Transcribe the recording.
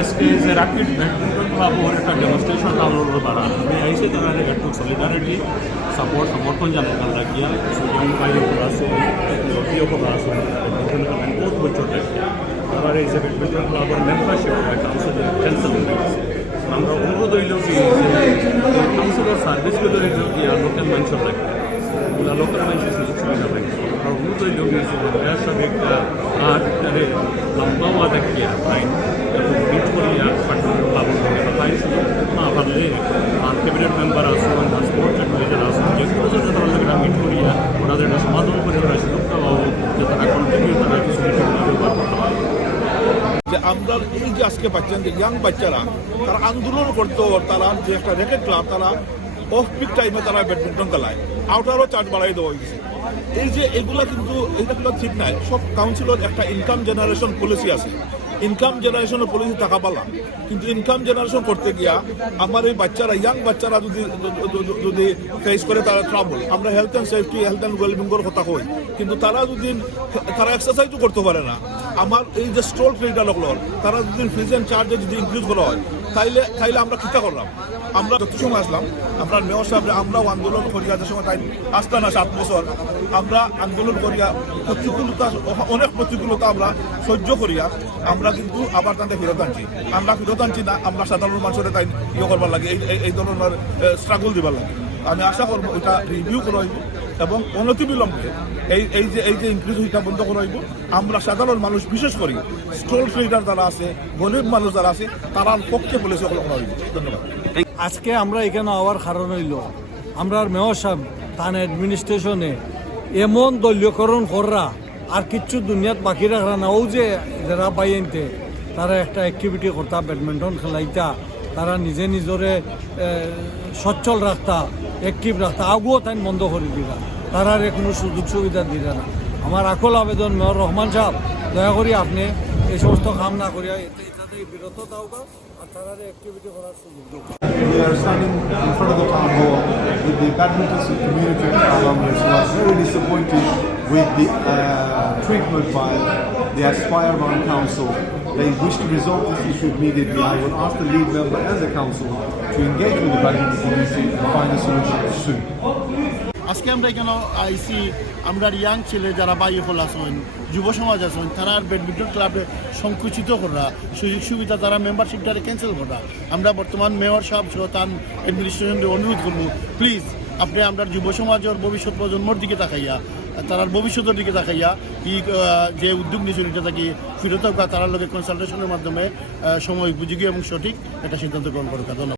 আজকে যে রাকিট ওর একটা ডেমনস্ট্রেশন ডাউনলোড করা আমি আইসে তারা একটু সলিডারিটি সাপোর্ট সমর্থন জানাই কাল রাখিয়া সুজন ভাই ওপর আছে লতি ওপর আছে। বহুত বছর আবার এই যে ব্যাডমিন্টন ক্লাবের মেম্বারশিপ কাউন্সিল ক্যান্সেল হয়ে গেছে। আমরা অনুরোধ হইল কি কাউন্সিলের সার্ভিসগুলো হইল কি লোকাল মানুষের রাখি ওগুলা লোকাল মানুষের সুযোগ সুবিধা রাখি আমরা অনুরোধ হইল কি সব একটা আট লম্বা হওয়া দেখিয়া ফাইন এবং মিট করিয়া পাঠানো লাভ করে তাই শুধু না পারলে আর ক্যাবিনেট মেম্বার আসুন আর স্পোর্টস অ্যাডভাইজার আসুন যে কোনো জন্য তারা লাগে মিট করিয়া ওনাদের একটা সমাধান করে ওরা সুরক্ষা পাবো যে তারা কন্টিনিউ তারা কিছু কিছু ব্যবহার করতে পারে যে আমরা এই যে আজকে পাচ্ছেন যে ইয়াং বাচ্চারা, তারা আন্দোলন করতো, তারা যে একটা র্যাকেট ক্লাব তারা অফ পিক টাইমে তারা ব্যাডমিন্টন খেলায়। আউটারও চার্জ বাড়াই দেওয়া হয়েছে। এই যে এগুলা কিন্তু এগুলো ঠিক নাই। সব কাউন্সিলের একটা ইনকাম জেনারেশন পলিসি আছে। ইনকাম জেনারেশনের পলিসি টাকা পালাম কিন্তু ইনকাম জেনারেশন করতে গিয়া আমার এই বাচ্চারা ইয়াং বাচ্চারা যদি যদি ফেস করে তারা ট্রাবল আমরা health and safety health and ওয়েলবিংয়ের কথা কই। কিন্তু তারা যদি তারা এক্সারসাইজও করতে পারে না। আমার এই যে স্ট্রোল ক্রেডিটার লগলর তারা যদি ফিজ অ্যান্ড চার্জে যদি ইনক্রিজ করা হয় তাইলে তাইলে আমরা কিতা করলাম। আমরা যত সময় আসলাম, আমরা মেয়র সাহেব আমরাও আন্দোলন করি, যাদের সময় তাই আসলাম না সাত বছর। আমরা আন্দোলন করিয়া প্রতিকূলতা অনেক প্রতিকূলতা আমরা সহ্য করিয়া আমরা কিন্তু আবার তাদের ফেরত আনছি। আমরা ফেরত আনছি না, আমরা সাধারণ মানুষের তাই ইয়ে করবার লাগে, এই- ধরনের স্ট্রাগল দিবার লাগে। আমি আশা করব এটা রিভিউ করা হইব এবং অনতিবিলম্বে এই এই যে এই যে ইনক্রিজ এটা বন্ধ করা হইব আমরা সাধারণ মানুষ, বিশেষ করে স্টল ট্রেডার যারা আছে, গরিব মানুষ যারা আছে তারার পক্ষে পলিসি করা হইব ধন্যবাদ। আজকে আমরা এখানে আওয়ার কারণ হইল, আমরা মেয়র সাহেব তান অ্যাডমিনিস্ট্রেশনে এমন দলীয়করণ কররা, আর কিচ্ছু দুনিয়াত বাকি রাখরা না। যে যারা পাই আনতে, তারা একটা অ্যাক্টিভিটি করতা ব্যাডমিন্টন খেলাইতা তারা নিজে নিজরে সচ্ছল রাখতা অ্যাক্টিভ রাখতা আগুও তাই বন্ধ করে দিলা তারার কোনো সুযোগ সুবিধা দিলা না। আমার আকল আবেদন, মেয়র রহমান সাহেব, দয়া করি আপনি এই সমস্ত কাম না করিয়া এটাতে বিরত থাকা আর তারার অ্যাক্টিভিটি করার সুযোগ দিও We are standing in front of the town hall with the badminton community very with the uh, treatment by the Aspire One Council. They wish to resolve this issue immediately. I will ask the lead member and the council to engage with the badminton community and find a solution soon. আজকে আমরা এখানে আইসি আমরা young ছেলে যারা বাইরে হল আছেন যুব সমাজ আছেন তারা আর ব্যাডমিন্টন ক্লাবে সংকুচিত করা সুযোগ সুবিধা তারা মেম্বারশিপটারে ক্যান্সেল করা আমরা বর্তমান মেয়র সাহেব সহ তার অ্যাডমিনিস্ট্রেশনকে অনুরোধ করব প্লিজ আপনি আমরা যুব সমাজের ভবিষ্যৎ প্রজন্মর দিকে তাকাইয়া তারার ভবিষ্যতের দিকে তাকাইয়া ই যে উদ্যোগ নিয়েছিল এটা থাকি ফিরত তারার লোকের কনসালটেশনের মাধ্যমে সময় উপযোগী এবং সঠিক একটা সিদ্ধান্ত গ্রহণ করার ধন্যবাদ।